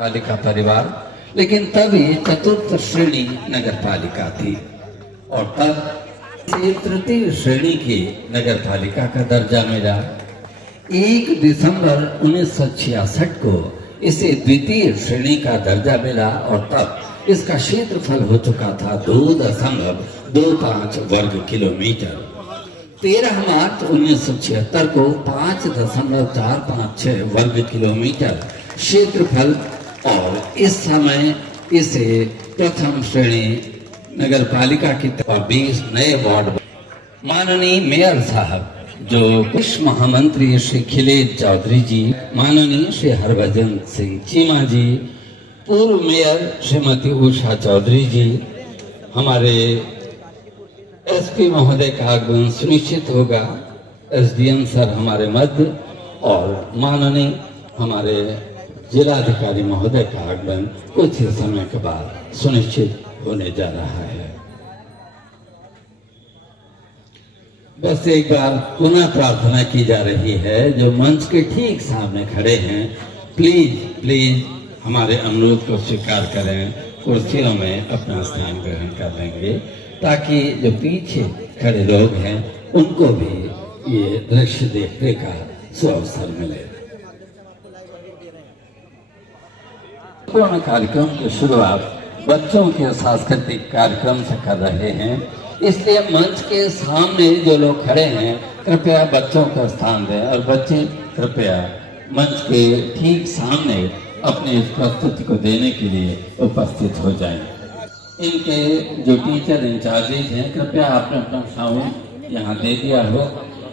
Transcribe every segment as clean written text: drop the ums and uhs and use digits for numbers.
पालिका परिवार, लेकिन तब ये चतुर्थ श्रेणी नगर पालिका थी और तब से तृतीय श्रेणी की नगर पालिका का दर्जा मिला। 1 दिसंबर 1966 को इसे द्वितीय श्रेणी का दर्जा मिला और तब इसका क्षेत्रफल हो चुका था 2.25 वर्ग किलोमीटर। 13 मार्च 1976 को 5.456 वर्ग किलोमीटर क्षेत्रफल और इस समय इसे प्रथम श्रेणी नगर पालिका की 20 नए वार्ड। माननीय मेयर साहब जो कृषि महामंत्री श्री खिलेश चौधरी जी, माननीय श्री हरभजन सिंह चीमा जी, पूर्व मेयर श्रीमती उषा चौधरी जी, हमारे एसपी महोदय का आगमन सुनिश्चित होगा, एसडीएम सर हमारे मध्य और माननीय हमारे जिलाधिकारी महोदय का आगमन कुछ ही समय के बाद सुनिश्चित होने जा रहा है। बस एक बार पुनः प्रार्थना की जा रही है, जो मंच के ठीक सामने खड़े हैं, प्लीज प्लीज हमारे अनुरोध को स्वीकार करें, कुर्सियों में अपना स्थान ग्रहण कर लेंगे ताकि जो पीछे खड़े लोग हैं उनको भी ये दृश्य देखने का सुअवसर मिले। पूर्ण कार्यक्रम की शुरुआत बच्चों के सांस्कृतिक कार्यक्रम से कर रहे हैं, इसलिए मंच के सामने जो लोग खड़े हैं कृपया बच्चों का स्थान दें और बच्चे कृपया मंच के ठीक सामने अपनी इस प्रस्तुति को देने के लिए उपस्थित हो जाएं। इनके जो टीचर इंचार्जेज हैं कृपया आपने अपना साउंड यहाँ दे दिया हो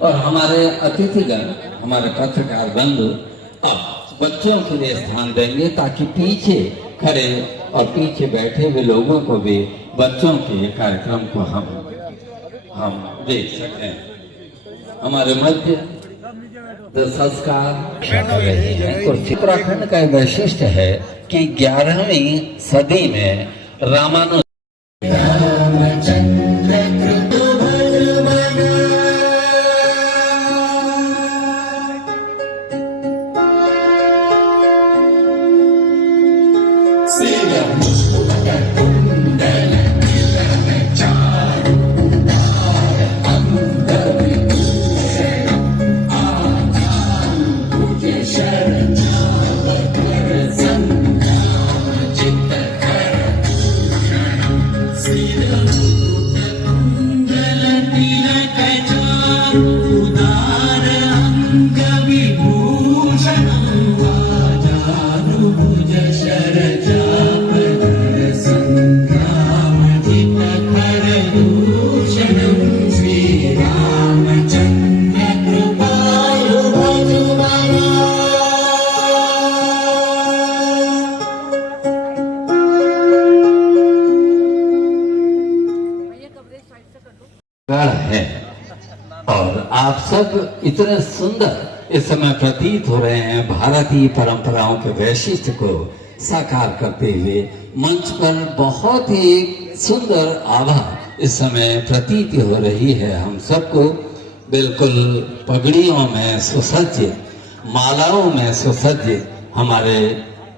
और हमारे अतिथिगण, हमारे पत्रकार बंधु अब बच्चों के लिए स्थान देंगे ताकि पीछे खड़े और पीछे बैठे हुए लोगों को भी बच्चों के कार्यक्रम को हम देख सकें। हमारे मध्य संस्कार कर रहे हैं। उत्तराखंड का वैशिष्ट है कि 11वीं सदी में रामानुज है और आप सब इतने सुंदर इस समय प्रतीत हो रहे हैं। भारतीय परंपराओं के वैशिष्ट्य को साकार करते हुए मंच पर बहुत ही सुंदर आभा इस समय प्रतीत हो रही है। हम सबको बिल्कुल पगड़ियों में सुसज्जित, मालाओं में सुसज्जित हमारे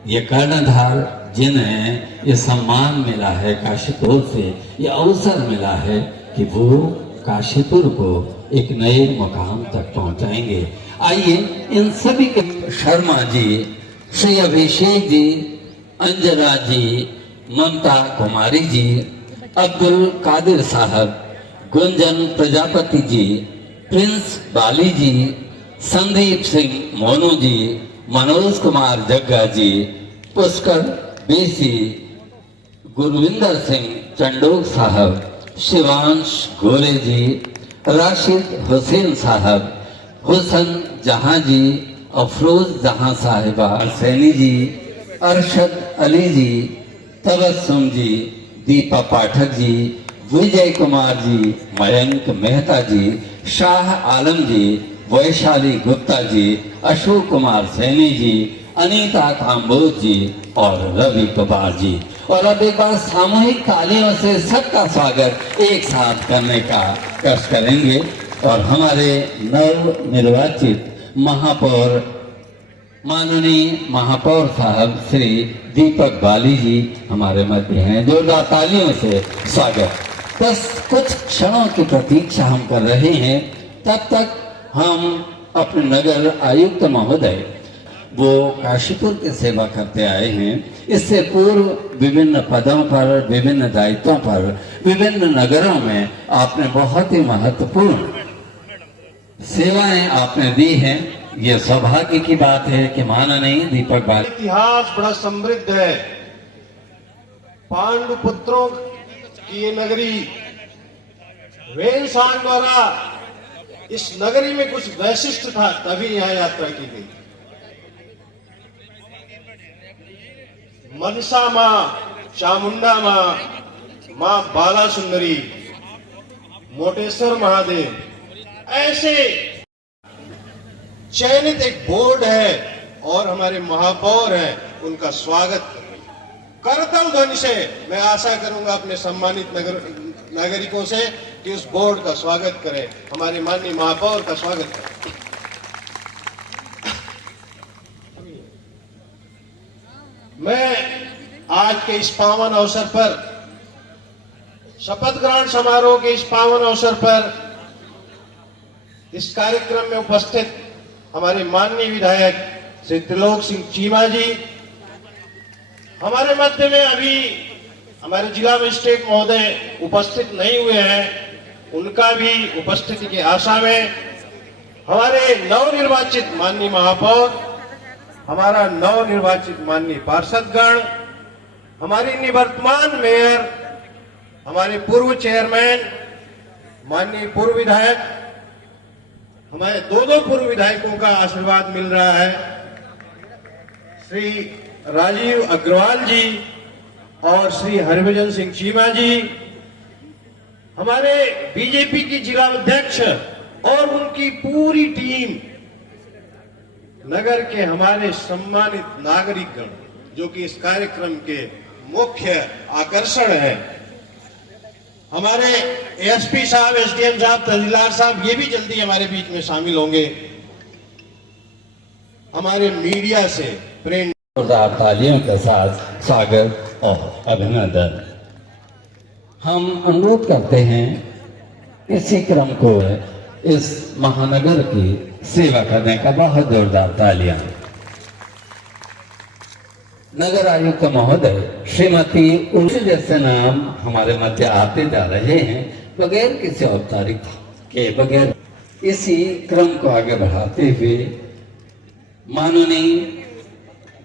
ये कर्णधार जिन्हें ये सम्मान मिला है काशीपुर से, ये अवसर मिला है कि वो काशीपुर को एक नए मुकाम तक पहुंचाएंगे। आइए इन सभी के शर्मा जी, श्री अभिषेक जी, अंजना जी, ममता कुमारी जी, अब्दुल कादिर साहब, गुंजन प्रजापति जी, प्रिंस बाली जी, संदीप सिंह मोनू जी, मनोज कुमार जग्गा जी, पुष्कर बेसी, गुरविंदर सिंह चंडोक साहब, शिवांश गोरे जी, राशिद हुसैन साहब, हुसन जहां जी, अफरोज जहां साहिबा सैनी जी, अरशद अली जी, तबस्सुम जी, दीपा पाठक जी, विजय कुमार जी, मयंक मेहता जी, शाह आलम जी, वैशाली गुप्ता जी, अशोक कुमार सैनी जी, अनीता काम्बोज जी और रवि कुमार जी। और अब एक बार सामूहिक तालियों से सबका स्वागत एक साथ करने का कष्ट करेंगे और हमारे नव निर्वाचित महापौर माननीय महापौर साहब श्री दीपक बाली जी हमारे मध्य हैं। जोरदार तालियों से स्वागत। बस कुछ क्षणों की प्रतीक्षा हम कर रहे हैं, तब तक हम अपने नगर आयुक्त महोदय वो काशीपुर की सेवा करते आए हैं। इससे पूर्व विभिन्न पदों पर, विभिन्न दायित्वों पर, विभिन्न नगरों में आपने बहुत ही महत्वपूर्ण सेवाएं आपने दी हैं। ये सौभाग्य की बात है कि माननीय दीपक बाली। इतिहास बड़ा समृद्ध है। पांडु पुत्रों की ये नगरी वेनसांग द्वारा इस नगरी में कुछ वैशिष्ट था, तभी यहां यात्रा की गई। मनसा मां, चामुंडा मां, मां बाला सुंदरी, मोटेश्वर महादेव, ऐसे चयनित एक बोर्ड है और हमारे महापौर हैं, उनका स्वागत करतल ध्वनि से मैं आशा करूंगा अपने सम्मानित नागरिकों से कि उस बोर्ड का स्वागत करें, हमारे माननीय महापौर का स्वागत करें। मैं आज के इस पावन अवसर पर, शपथ ग्रहण समारोह के इस पावन अवसर पर इस कार्यक्रम में उपस्थित हमारे माननीय विधायक श्री त्रिलोक सिंह चीमा जी, हमारे मध्य में अभी हमारे जिला मजिस्ट्रेट महोदय उपस्थित नहीं हुए हैं, उनका भी उपस्थिति की आशा में हमारे नवनिर्वाचित माननीय महापौर, हमारा नवनिर्वाचित माननीय पार्षदगण, हमारी निवर्तमान मेयर, हमारे पूर्व चेयरमैन, माननीय पूर्व विधायक, हमारे दो पूर्व विधायकों का आशीर्वाद मिल रहा है, श्री राजीव अग्रवाल जी और श्री हरभजन सिंह चीमा जी, हमारे बीजेपी की जिला अध्यक्ष और उनकी पूरी टीम, नगर के हमारे सम्मानित नागरिकगण जो कि इस कार्यक्रम के मुख्य आकर्षण है, हमारे एसपी साहब, एसडीएम साहब, तहसीलदार साहब, ये भी जल्दी हमारे बीच में शामिल होंगे, हमारे मीडिया से प्रिंट। तालियों के साथ स्वागत और अभिनंदन। हम अनुरोध करते हैं इसी क्रम को इस महानगर की सेवा करने का बहुत जोरदार तालियां। नगर आयुक्त महोदय श्रीमती उर्सी जैसे नाम हमारे मध्य आते जा रहे हैं, बगैर किसी औपचारिकता के, बगैर इसी क्रम को आगे बढ़ाते हुए माननीय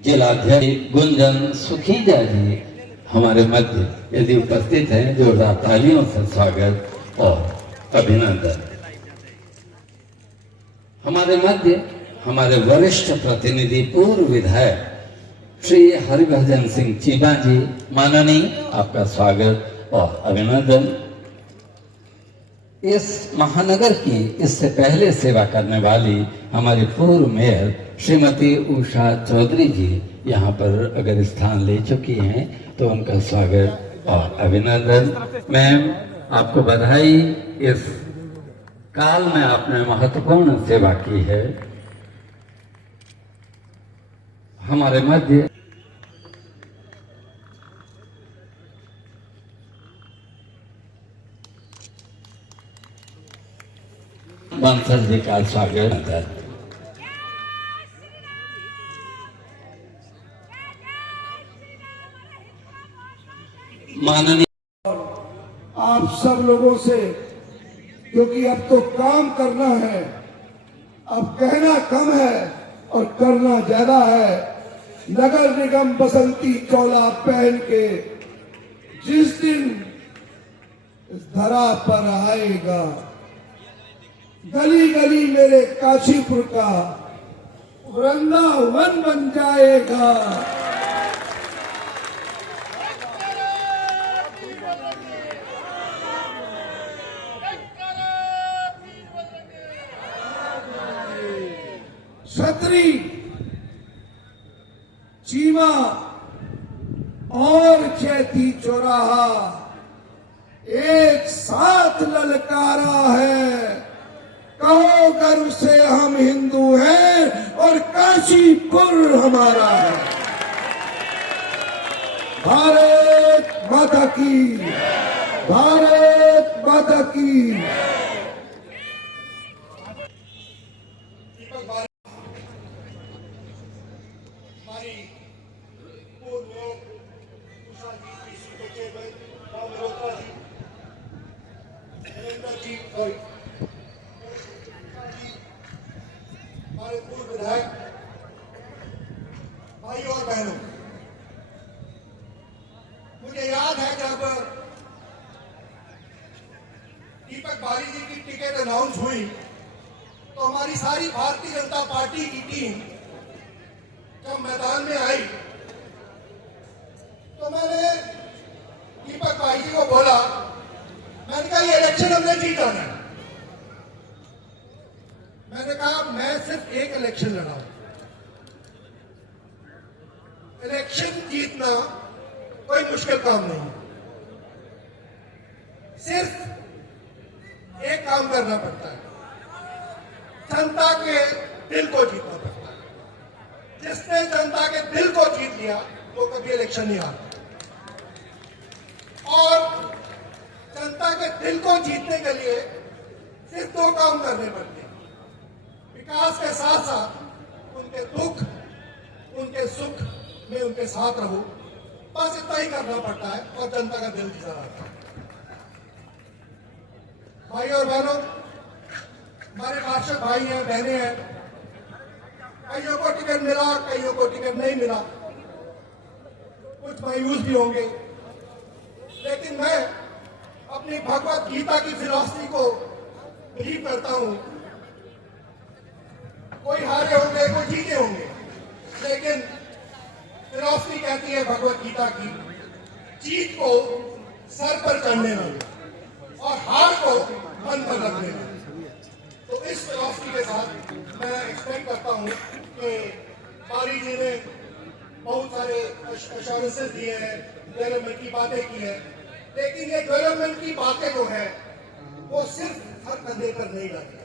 जिलाध्यक्ष गुंजन सुखीजा जी हमारे मध्य यदि उपस्थित हैं, जोरदार तालियों से स्वागत और अभिनंदन। हमारे मध्य हमारे वरिष्ठ प्रतिनिधि पूर्व विधायक श्री हरभजन सिंह चीमा जी, माननीय आपका स्वागत और अभिनंदन। इस महानगर की इससे पहले सेवा करने वाली हमारी पूर्व मेयर श्रीमती उषा चौधरी जी यहाँ पर अगर स्थान ले चुकी हैं तो उनका स्वागत और अभिनंदन। मैम, आपको बधाई, इस काल में आपने महत्वपूर्ण सेवा की है। हमारे मध्य बंसल जी का स्वागत है। माननीय आप सब लोगों से, क्योंकि अब तो काम करना है, अब कहना कम है और करना ज्यादा है। नगर निगम बसंती चोला पहन के जिस दिन इस धरा पर आएगा, गली गली मेरे काशीपुर का वृंदावन बन जाएगा। छतरी, चीमा और चैती चौराहा एक साथ ललकारा है। कहो गर्व से हम हिंदू हैं और काशीपुर हमारा है। भारत माता की, भारत माता की। हमारी पूर्व मेयर उषा जी, पीसी के चेयरमैन राम मल्होत्रा जी, नरेंद्र जी, हमारे पूर्व विधायक भाई और बहनों, मुझे याद है जब दीपक बाली जी की टिकट अनाउंस हुई तो हमारी सारी भारतीय जनता पार्टी की टीम जब मैदान में आई तो मैंने दीपक भाई जी को बोला, मैंने कहा ये इलेक्शन हमने जीता है। मैंने कहा मैं सिर्फ एक इलेक्शन लड़ा हूं। इलेक्शन जीतना कोई मुश्किल काम नहीं है, सिर्फ एक काम करना पड़ता है, जनता के दिल को जीतना पड़ता है। जिसने जनता के दिल को जीत लिया वो कभी इलेक्शन नहीं हारता। और जनता के दिल को जीतने के लिए सिर्फ दो काम करने पड़ते हैं, विकास के साथ साथ उनके दुख उनके सुख में उनके साथ रहो, बस इतना ही करना पड़ता है और जनता का दिल जीता रहता है। भाई और बहनों, हमारे पार्षद भाई हैं, बहनें हैं, कईयों को टिकट मिला, कईयों को टिकट नहीं मिला, कुछ मायूस भी होंगे, लेकिन मैं अपनी भगवत गीता की फिलॉसफी को बिलीव करता हूं। कोई हारे होंगे, कोई जीते होंगे, लेकिन फिलॉसफी कहती है भगवत गीता की, जीत को सर पर चढ़ने में और हार को मन पर रखने में। तो इस फिलॉसफी के साथ मैं एक्सपेक्ट करता हूं कि बाली जी ने बहुत सारे एश्योरेंसेस दिए हैं, डेवलपमेंट की बातें की है, लेकिन ये डेवलपमेंट की बातें जो है वो सिर्फ हर कंधे पर नहीं डाली जाती,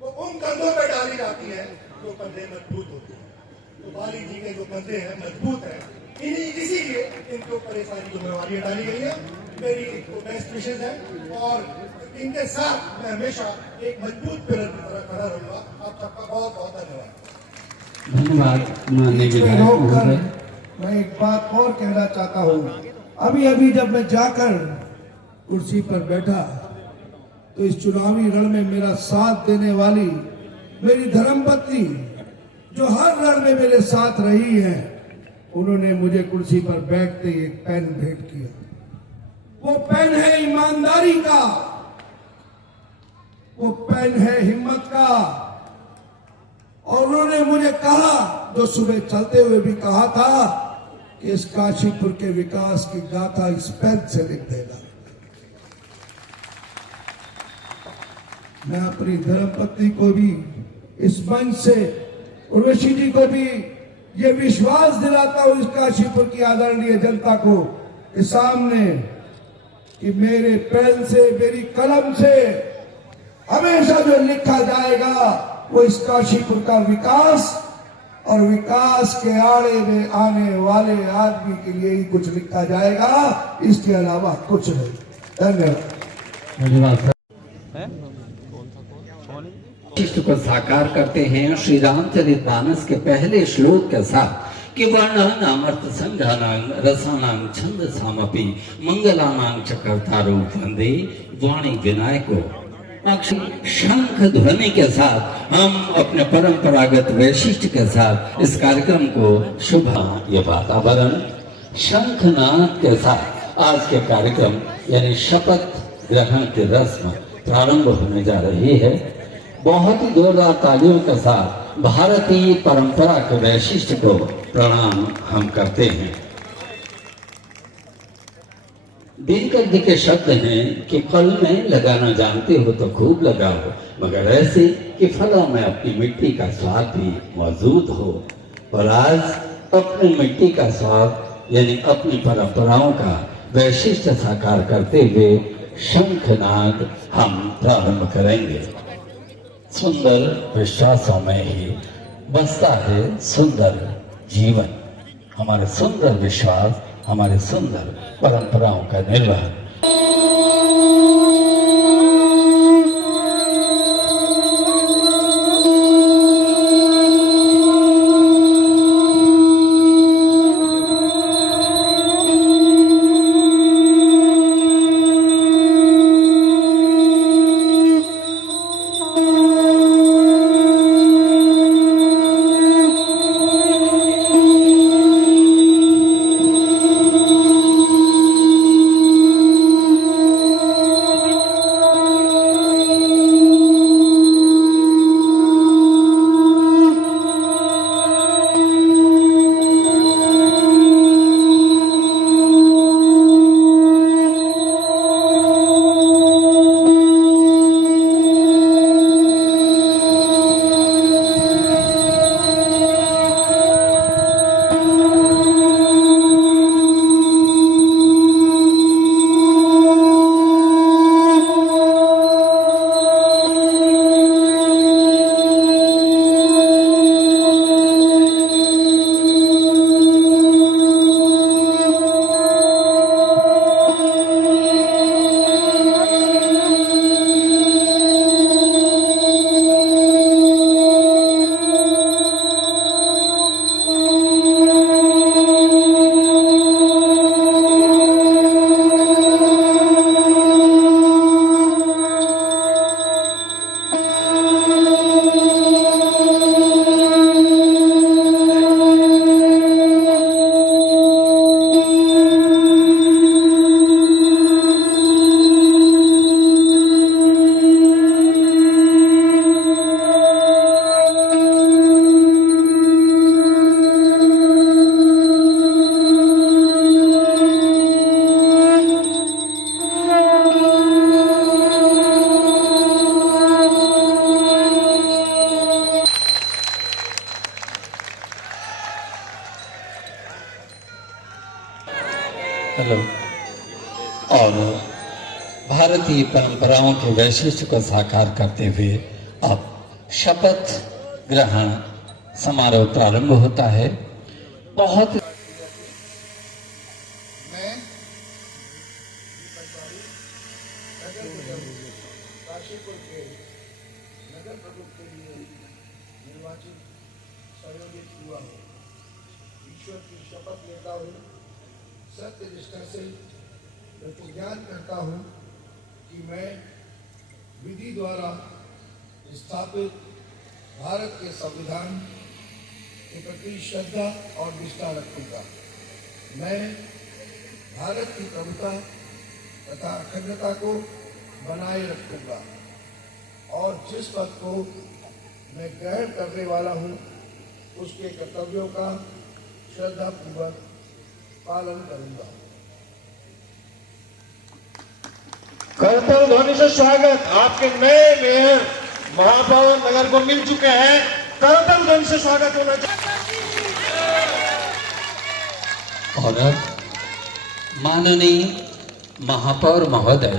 वो उन कंधों पर डाली जाती है जो कंधे मजबूत होते हैं। तो बाली जी के जो कंधे हैं मजबूत है, इसीलिए इनके ऊपर ये सारी जिम्मेवारियां डाली गई है। मेरी बेस्ट विशेष है और इनके साथ मैं हमेशा एक मजबूत पिलर की तरह खड़ा रहूंगा। आप सबका बहुत बहुत धन्यवाद। धन्यवाद माननीय बीच में विधायक रोककर महोदय। मैं एक बात और कहना चाहता हूँ। अभी अभी जब मैं जाकर कुर्सी पर बैठा तो इस चुनावी रण में मेरा साथ देने वाली मेरी धर्मपत्नी, जो हर रण में मेरे साथ रही है, उन्होंने मुझे कुर्सी पर बैठते ही एक पेन भेंट किया। वो पेन है ईमानदारी का, वो पेन है हिम्मत का। और उन्होंने मुझे कहा, जो सुबह चलते हुए भी कहा था, कि इस काशीपुर के विकास की गाथा इस पेन से लिख देगा। मैं अपनी धर्मपत्नी को भी इस मंच से, उर्वशी जी को भी ये विश्वास दिलाता हूं इस काशीपुर की आदरणीय जनता को के सामने, कि मेरे पेन से, मेरी कलम से हमेशा जो लिखा जाएगा वो इस काशीपुर का विकास और विकास के आड़े में आने वाले आदमी के लिए ही कुछ लिखा जाएगा, इसके अलावा कुछ नहीं। धन्यवाद। धन्यवाद। शिष्ट को साकार करते हैं श्री रामचरितमानस के पहले श्लोक के साथ कि वर्णानामर्थ संघानां रसानां छंदसामपि मंगलानां च कर्तारो वंदे वाणी विनायको। शंख ध्वनि के साथ हम अपने परंपरागत वैशिष्ट के साथ इस कार्यक्रम को शुभ, ये वातावरण शंखनाद के साथ आज के कार्यक्रम यानी शपथ ग्रहण की रस्म प्रारंभ होने जा रही है। बहुत ही जोरदार तालियों के साथ भारतीय परंपरा के वैशिष्ट को प्रणाम हम करते हैं। दिनकर जी के शब्द हैं कि फल में लगाना जानते हो तो खूब लगाओ, मगर ऐसे कि फलों में अपनी मिट्टी का स्वाद भी मौजूद हो। और आज अपनी मिट्टी का स्वाद यानी अपनी परंपराओं का वैशिष्ट साकार करते हुए शंखनाद हम प्रारंभ करेंगे। सुंदर विश्वासों में ही बसता है सुंदर जीवन। हमारे सुंदर विश्वास, हमारे सुंदर परंपराओं का निर्वहन। हेलो। और भारतीय परंपराओं के वैशिष्ट्य को साकार करते हुए अब शपथ ग्रहण समारोह प्रारंभ होता है। बहुत मैं काशीपुर के नगर प्रमुख के लिए निर्वाचित संयोजित हुआ हूँ। ईश्वर की शपथ लेता हूँ, सत्य निष्ठा से प्रतिज्ञान करता हूँ कि मैं विधि द्वारा स्थापित भारत के संविधान के प्रति श्रद्धा और निष्ठा रखूंगा। मैं भारत की प्रभुता तथा अखंडता को बनाए रखूंगा और जिस पद को मैं ग्रहण करने वाला हूँ उसके कर्तव्यों का श्रद्धापूर्वक पालन करूंगा। करतल ध्वनि से स्वागत। आपके नए मेयर महापौर नगर को मिल चुके हैं। करतल ध्वनि से स्वागत होना चाहिए। और अब माननीय महापौर महोदय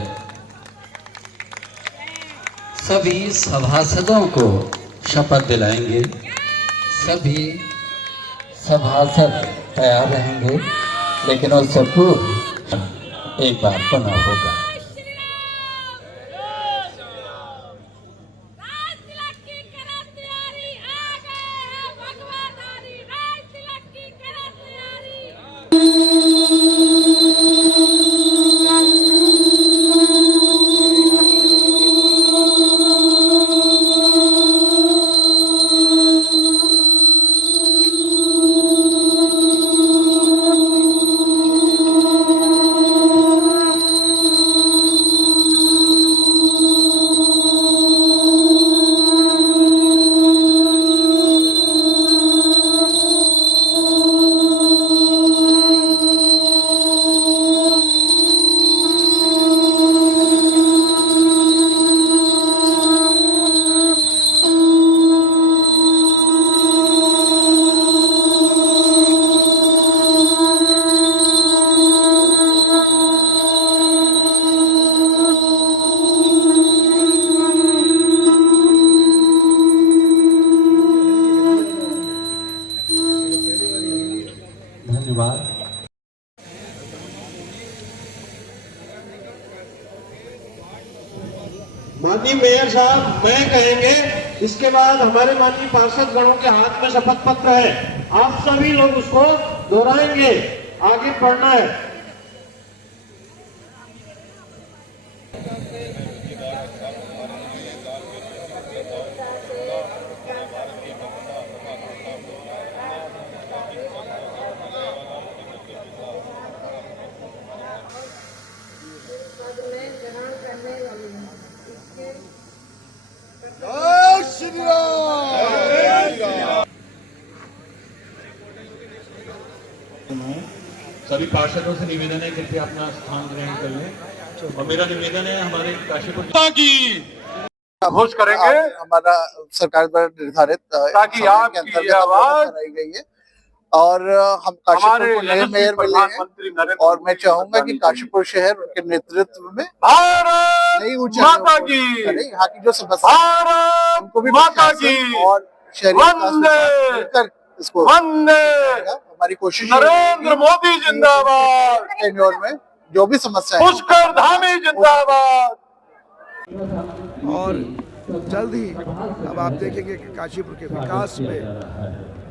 सभी सभासदों को शपथ दिलाएंगे। सभी सभासद तैयार रहेंगे, लेकिन उससे पूर्व एक बार पुनः होगा। माननीय मेयर साहब मैं कहेंगे, इसके बाद हमारे माननीय पार्षद गणों के हाथ में शपथ पत्र है, आप सभी लोग उसको दोहराएंगे, आगे बढ़ना है। सभी पार्षदों से निवेदन है कृपया अपना स्थान ग्रहण कर लें और मेरा निवेदन है हमारे काशीपुर की घोष करेंगे हमारा सरकार द्वारा निर्धारित ताकि आपकी आवाज कराई गई है और हम काशीपुर को नए मेयर मिले हैं और मैं चाहूंगा कि काशीपुर शहर उनके नेतृत्व में नई माता की यहाँ की जो समस्या उनको भी माता की और शहरी इसको वंदे हमारी कोशिश नरेंद्र मोदी जिंदाबाद, टेन्योर में जो भी समस्या है पुष्कर धामी जिंदाबाद। और जल्द ही अब आप देखेंगे कि काशीपुर के विकास में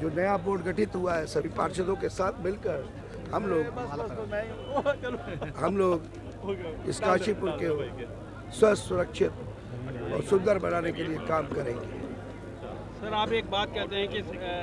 जो नया बोर्ड गठित हुआ है, सभी पार्षदों के साथ मिलकर हम लोग इस काशीपुर के स्वस्थ, सुरक्षित और सुंदर बनाने के लिए काम करेंगे। सर, आप एक बात कहते हैं कि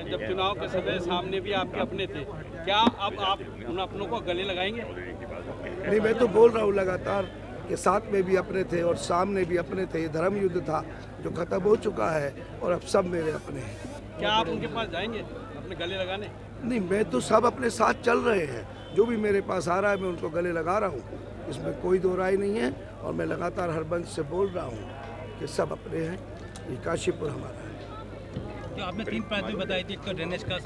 जब चुनाव के समय सामने भी आपके अपने थे, क्या अब आप उन अपनों को गले लगाएंगे? नहीं, मैं तो बोल रहा हूँ लगातार कि साथ में भी अपने थे और सामने भी अपने थे। ये धर्म युद्ध था जो खत्म हो चुका है और अब सब मेरे अपने हैं। क्या आप उनके पास जाएंगे अपने गले लगाने? नहीं, मैं तो सब अपने साथ चल रहे हैं। जो भी मेरे पास आ रहा है मैं उनको गले लगा रहा हूँ, इसमें कोई दो राय नहीं है। और मैं लगातार हर मंच से बोल रहा हूँ कि सब अपने हैं, ये काशीपुर हमारा है। जो आपने 3 बातें बताई थी, एक तो ड्रेनेज का